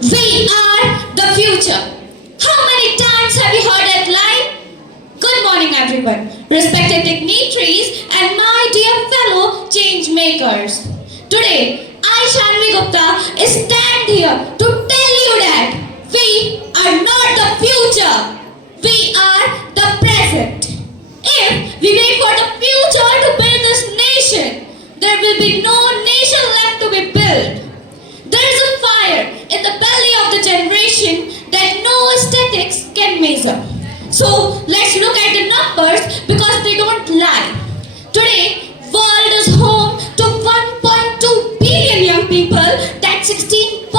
We are the future. How many times have you heard that line? Good morning, everyone, respected dignitaries, and my dear fellow change makers. Today, I, Shanvi Gupta, stand here to tell you that we are not the future. We are the present. If we wait for the future to build this nation, there will be no nation left to be built. There is a fire in the belly of the generation that no aesthetics can measure. So let's look at the numbers because they don't lie. Today, world is home to 1.2 billion young people, that's 16%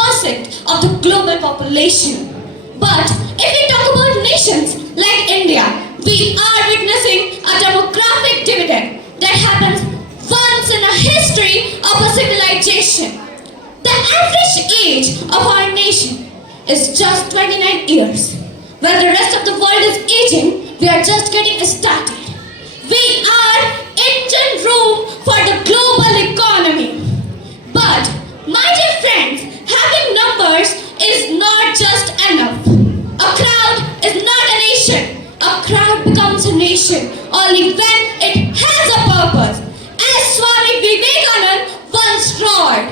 of the global population. But if we talk about nations like India, we are witnessing a demographic dividend that happens once in a history of a civilization. The average age of our nation is just 29 years. While the rest of the world is aging, we are just getting started. We are engine room for the global economy. But, my dear friends, having numbers is not just enough. A crowd is not a nation. A crowd becomes a nation only when it has a purpose. As Swami Vivekananda once roared,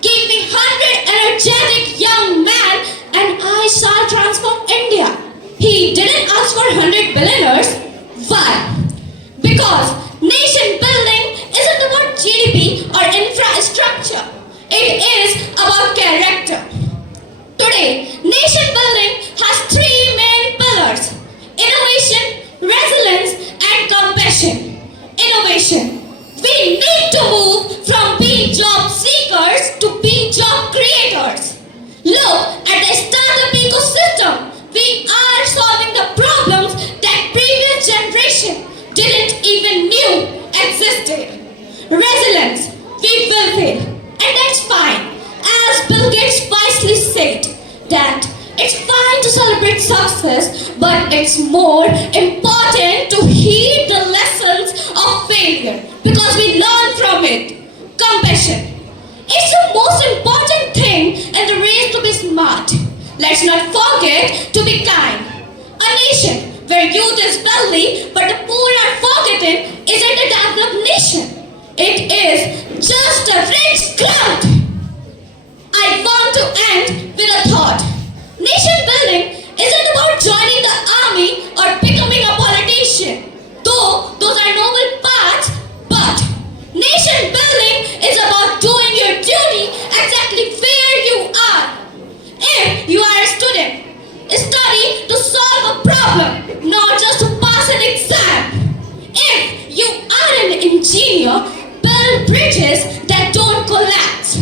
"Give me 100 energetic young men and I shall transform India." He didn't ask for 100 billionaires. Why? Because nation building isn't about GDP or infrastructure. It is about character. Today, nation building has three main pillars: innovation, resilience, and compassion. Innovation. We need to move from being job seekers to being job creators. Look at the startup ecosystem. We are solving the problems that previous generation didn't even knew existed. Resilience. We will fail. And that's fine. As Bill Gates wisely said, that it's fine to celebrate success, but it's more important to heed the lessons of failure because we learn from it. Compassion. It's the most important thing in the race to be smart. Let's not forget to be kind. A nation where youth is wealthy but the poor are forgotten isn't a developed nation. It is just a rich crowd. I want to end with a thought. Nation building isn't about joining the army or becoming a politician. Though those are noble paths, but nation building is about doing your duty exactly where you are. If you are a student, study to solve a problem, not just to pass an exam. If you are an engineer, build bridges that don't collapse.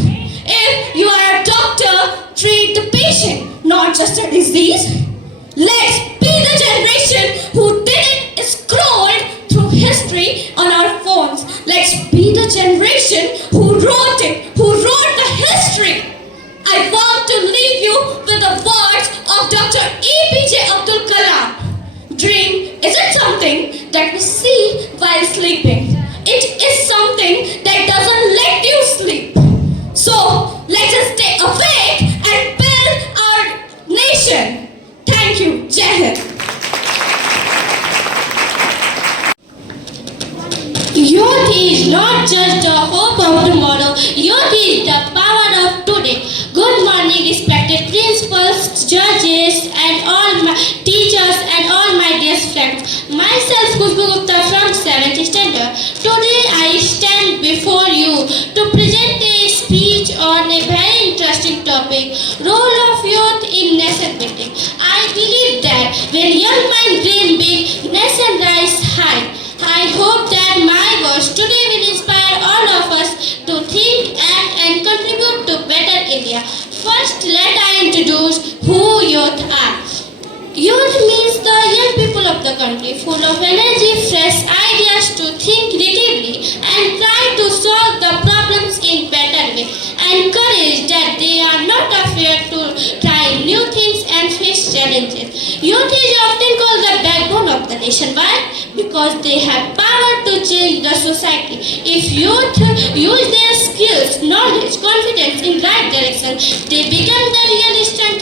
If you are a doctor, treat the patient, not just a disease. Let's be the generation who didn't scroll through history on our phones. Let's be the generation who wrote it, who wrote the history. I want to leave you with the words of Dr. APJ Abdul Kalam. Dream isn't something that we see while sleeping. It is something that doesn't let you sleep. So, let us stay awake and build our nation. Thank you. Jai Hind. Youth is not just the hope of tomorrow. Youth is the power of today. Good morning, respected principals, judges, and all my teachers and all my dear friends. Myself, Khushbu Gupta from 7th standard. Today I stand before you to present a speech on a very interesting topic: role of youth in nation building. I believe that when young minds dream big, nation rise high. I hope that my words today will inspire all of us to think, act, and contribute to better India. First, let I introduce who youth are. Youth means the young people of the country, full of energy, fresh ideas to think creatively and try to solve the problems in better way, and courage that they are not afraid to try new things and face challenges. Youth is often called the backbone of the nation. Why? Because they have power to change the society. If youth use their skills, knowledge, confidence in right direction, they become the real strength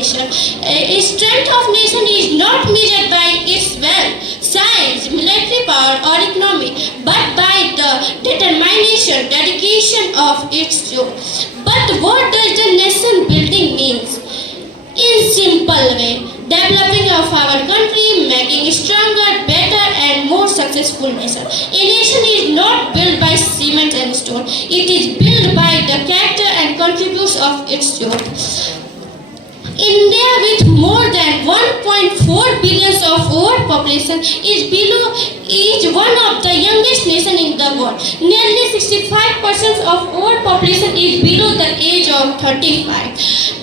nation. A strength of nation is not measured by its wealth, size, military power, or economy, but by the determination, dedication of its youth. But what does the nation building means? In simple way, developing of our country, making it stronger, better and more successful nation. A nation is not built by cement and stone. It is built by the character and contributes of its youth. India, with more than 1.4 billion of overpopulation, is one of the youngest nation in the world. Nearly 65% of overpopulation is below the age of 35.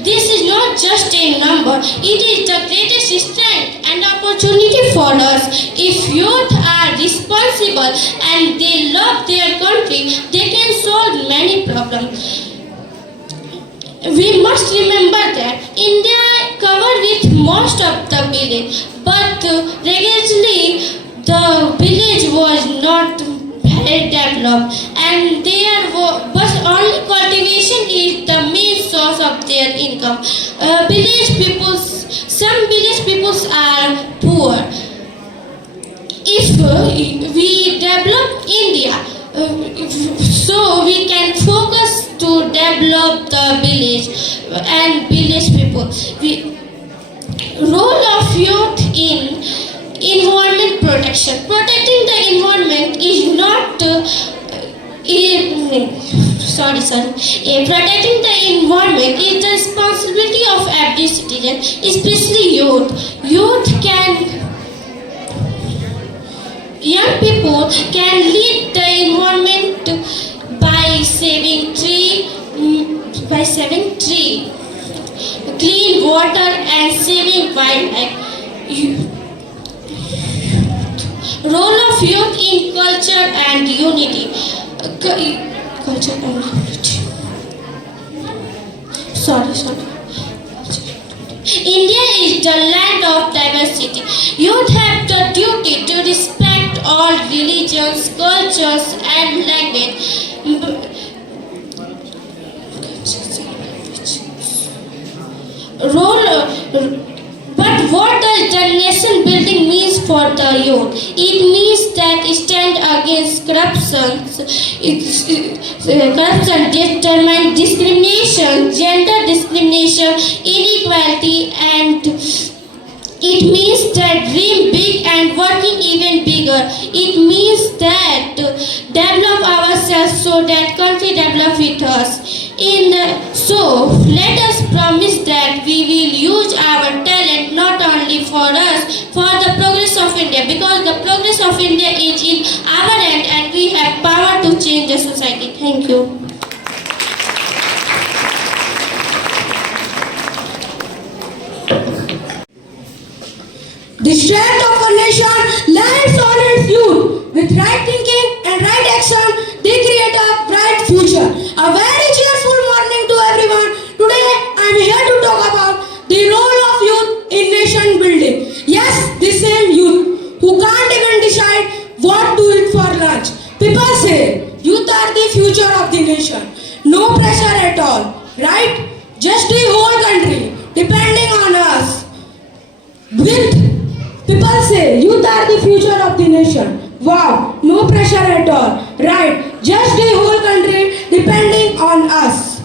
This is not just a number; it is the greatest strength and opportunity for us. If youth are responsible and they love their country, they can solve many problems. We must remember that India covered with most of the village, but regularly the village was not very developed, and but only cultivation is the main source of their income. Some village peoples are poor. If we develop India, so we can focus to develop the village and village people. Role of youth in environment protection. Protecting the environment is not protecting the environment is the responsibility of every citizen, especially youth. Young people can lead the environment by saving tree, clean water and saving wildlife. Role of youth in culture and unity. India is the land of diversity. Youth have the duty to respect all religions, cultures, and language. But what does the nation building means for the youth? It means that stand against corruption, determine discrimination, gender discrimination, inequality, and it means that dream big and working even bigger. It means that develop ourselves so that country develop with us. So let us promise that we will use our talent not only for us, for the progress of India, because the progress of India is in our hand and we have power to change the society. Thank you. The strength of a nation lies on its youth. With right thinking and right action, they create a bright future. A very cheerful morning to everyone. Today, I am here to talk about the role of youth in nation building. Yes, the same youth who can't even decide what to eat for lunch. People say youth are the future of the nation. No pressure at all, right? Just the whole country depending on us. People say youth are the future of the nation. Wow, no pressure at all. Right, just the whole country depending on us.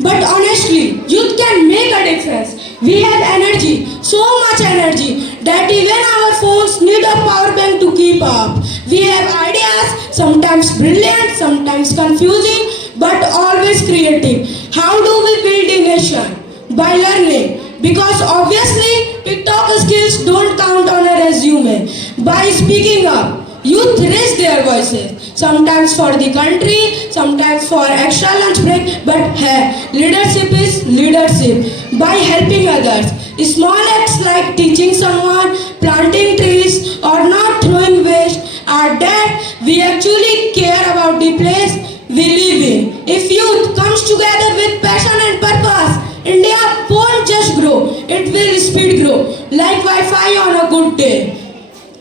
But honestly, youth can make a difference. We have energy, so much energy, that even our phones need a power bank to keep up. We have ideas, sometimes brilliant, sometimes confusing, but always creative. How do we build a nation? By learning. Because obviously, TikTok skills don't count on a resume. By speaking up, youth raise their voices. Sometimes for the country, sometimes for extra lunch break. But hey, leadership is leadership. By helping others. Small acts like teaching someone, planting trees, or not throwing waste are that we actually care about the place we live in. If youth comes together with passion and purpose, India won't just grow, it will speed grow, like Wi-Fi on a good day.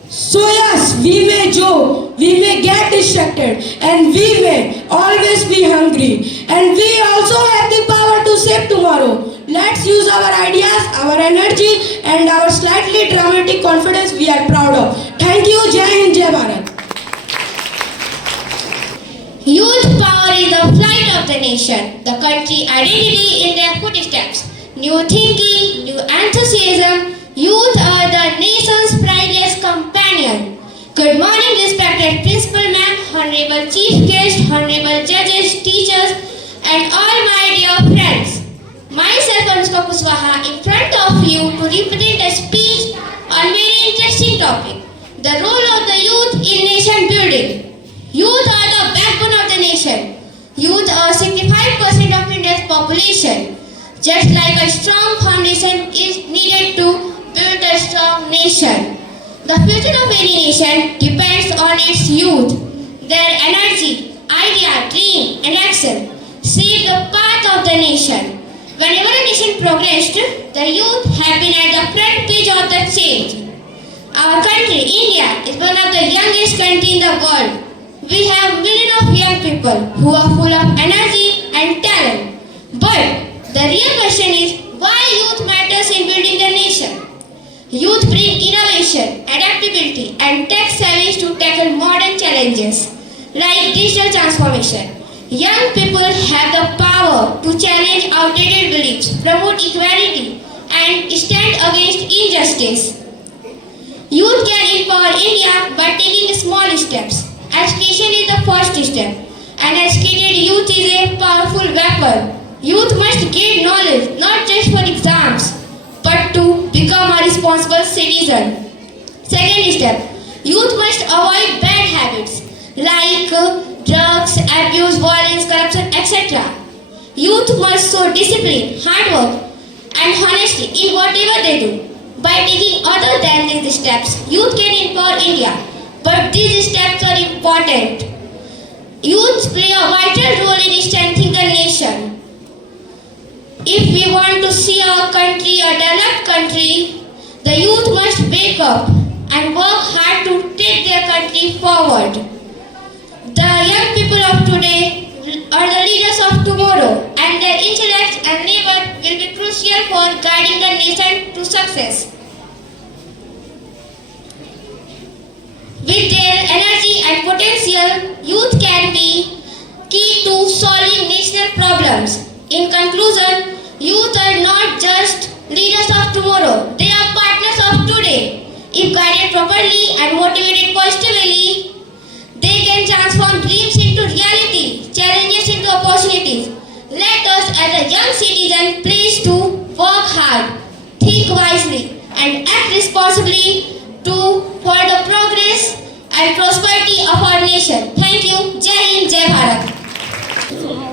So yes, we may joke, we may get distracted, and we may always be hungry. And we also have the power to save tomorrow. Let's use our ideas, our energy, and our slightly dramatic confidence we are proud of. Thank you. Jai Hind, Jai Bharat. Youth power is the flight of the nation, the country identity in their footsteps. New thinking, new enthusiasm, youth are the nation's priceless companion. Good morning, respected principal ma'am, honorable chief guest, honorable judges, teachers, and all my dear friends. Myself, Anushka Kushwaha, in front of you to represent a speech on very interesting topic, the role of the youth in nation building. Youth are the backbone of the nation. Youth are 65% of India's population. Just like a strong foundation is needed to build a strong nation. The future of any nation depends on its youth. Their energy, idea, dream, and action shape the path of the nation. Whenever a nation progressed, the youth have been at the front page of the change. Our country, India, is one of the youngest countries in the world. We have millions of young people who are full of energy and talent. But the real question is why youth matters in building the nation. Youth bring innovation, adaptability, and tech savvy to tackle modern challenges like digital transformation. Young people have the power to challenge outdated beliefs, promote equality, and stand against injustice. Youth can empower India by taking small steps. Education is the first step. An educated youth is a powerful weapon. Youth must gain knowledge not just for exams, but to become a responsible citizen. Second step, youth must avoid bad habits like drugs, abuse, violence, corruption, etc. Youth must show discipline, hard work, and honesty in whatever they do. By taking other than these steps, youth can empower India. But these steps are important. Youth play a vital role in strengthening the nation. If we want to see our country a developed country, the youth must wake up and work hard to take their country forward. The young people of today are the leaders of tomorrow, and their intellect and labor will be crucial for guiding the nation to success. With their energy and potential, youth can be key to solving national problems. In conclusion, youth are not just leaders of tomorrow, they are partners of today. If guided properly and motivated positively, they can transform dreams into reality, challenges into opportunities. Let us as a young citizen pledge to work hard, think wisely, and act responsibly for the progress and prosperity of our nation. Thank you. Jai Hind, Jai Bharat.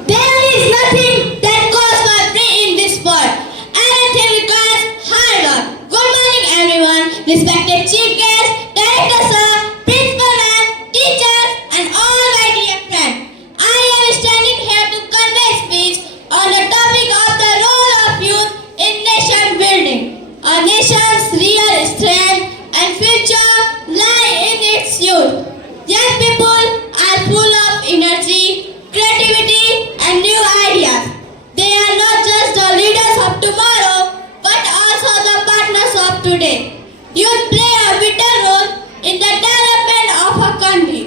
There is nothing that goes for free in this world. Everything requires hard work. Good morning, everyone. Respected chief guest, director sir, principal ma'am, teachers, and all my dear friends. I am standing here to convey a speech on the topic of the role of youth in nation building. Our nation's real strength and future lie in its youth. Young people are full of energy, creativity, and new ideas. They are not just the leaders of tomorrow, but also the partners of today. Youth play a vital role in the development of a country.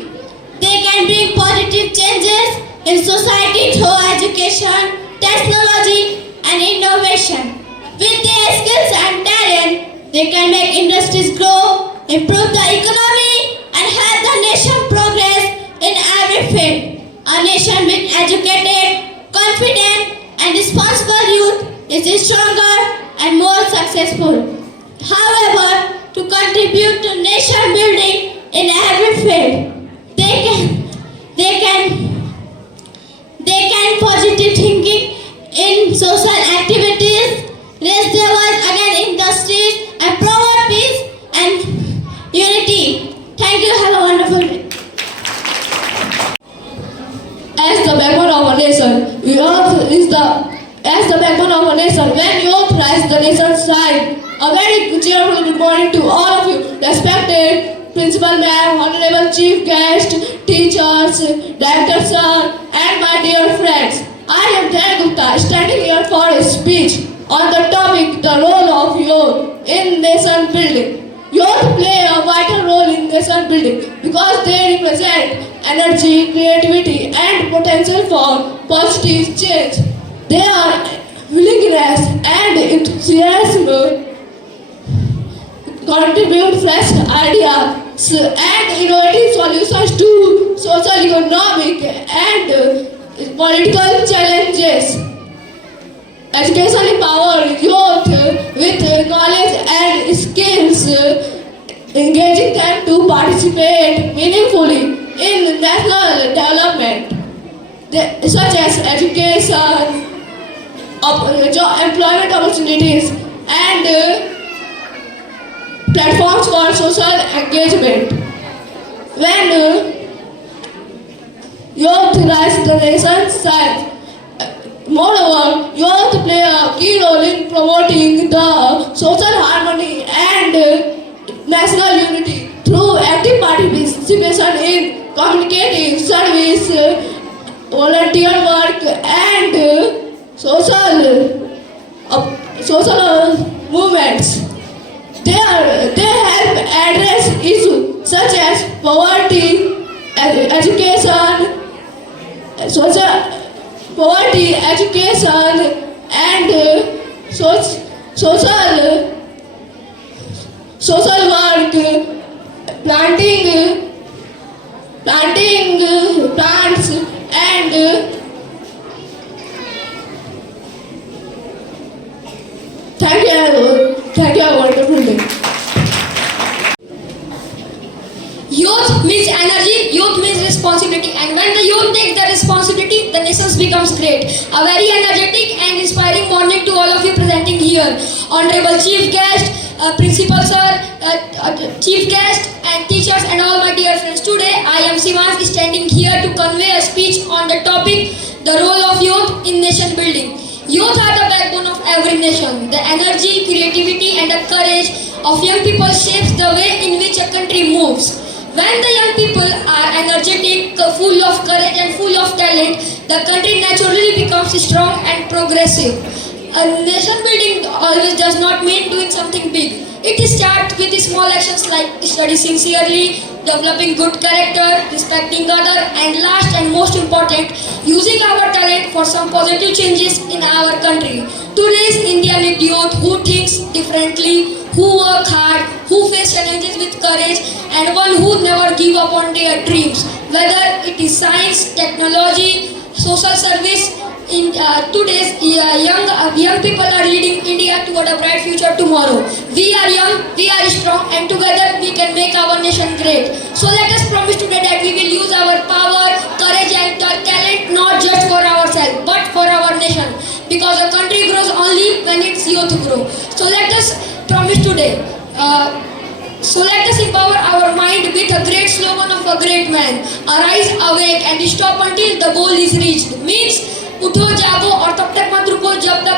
They can bring positive changes in society through education, technology, and innovation. With their skills and talent, they can make industries grow, improve the economy, and help the nation progress in every field. A nation with educated, confident, and responsible youth is stronger and more successful. However, to contribute to nation building in every field, they can positive thinking in social activities, raise their voice against industries, and promote peace and unity. Thank you. Have a wonderful day. As the backbone of a nation, when youth rise, the nation shines. A very cheerful good morning to all of you, respected principal ma'am, honorable chief guest, teachers, director sir, and my dear friends. I am Jay Gupta, standing here for a speech on the topic the role of youth in nation building. Youth play a vital role in nation building because they represent energy, creativity, and potential for positive change. Their willingness and enthusiasm contribute fresh ideas and innovative solutions to social, economic, and political challenges. Education empowers youth with knowledge and skills, engaging them to participate meaningfully in national development, such as education, employment opportunities, and platforms for social engagement. When youth rise the nation's side, moreover, youth play a key role in promoting the social harmony and national unity through active participation in communicative service, volunteer work, and social movements. They help address issues such as poverty, education, and social work, planting plants, and thank you, wonderful day. Youth means energy, youth means responsibility, and when the youth takes the responsibility, the nation becomes great. A very energetic and inspiring morning to all of you presenting here. Honorable Chief Guest, Principal Sir, Chief Guest, and teachers, and all my dear friends. Today, I am Sivans standing here to convey a speech on the topic, the role of youth in nation building. Youth are the backbone of every nation. The energy, creativity, and the courage of young people shapes the way in which a country moves. When the young people are energetic, full of courage and full of talent, the country naturally becomes strong and progressive. A nation building always does not mean doing something big. It starts with small actions like study sincerely, developing good character, respecting others, and last and most important, using our talent for some positive changes in our country. Today's India needs youth who thinks differently, who work hard, who face challenges with courage, and one who never give up on their dreams. Whether it is science, technology, social service, in today's young people are leading India toward a bright future tomorrow. We are young, we are strong, and together we can make our nation great. So let us promise today that we will use our power, courage, and talent not just for ourselves but for our nation. Because a country grows only when its youth grow. So let us promise today. So let us empower our mind with a great slogan of a great man. Arise, awake, and stop until the goal is reached. Means उठो जागो और तब तक मत रुको जब तक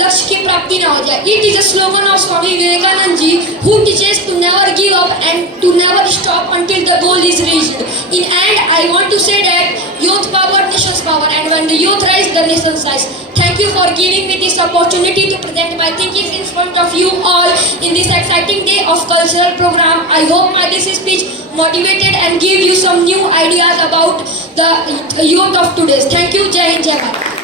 लक्ष्य की प्राप्ति ना हो जाए. It is a slogan of Swami Vivekanand ji, who teaches to never give up and to never stop until the goal is reached. In end, I want to say that youth power, nation's power, and when the youth rise, the nation rise. Thank you for giving me this opportunity to present my thinking in front of you all in this exciting day of cultural program. I hope my this speech motivated and give you some new ideas about the youth of today. Thank you. Jai Hind, Jai Bharat.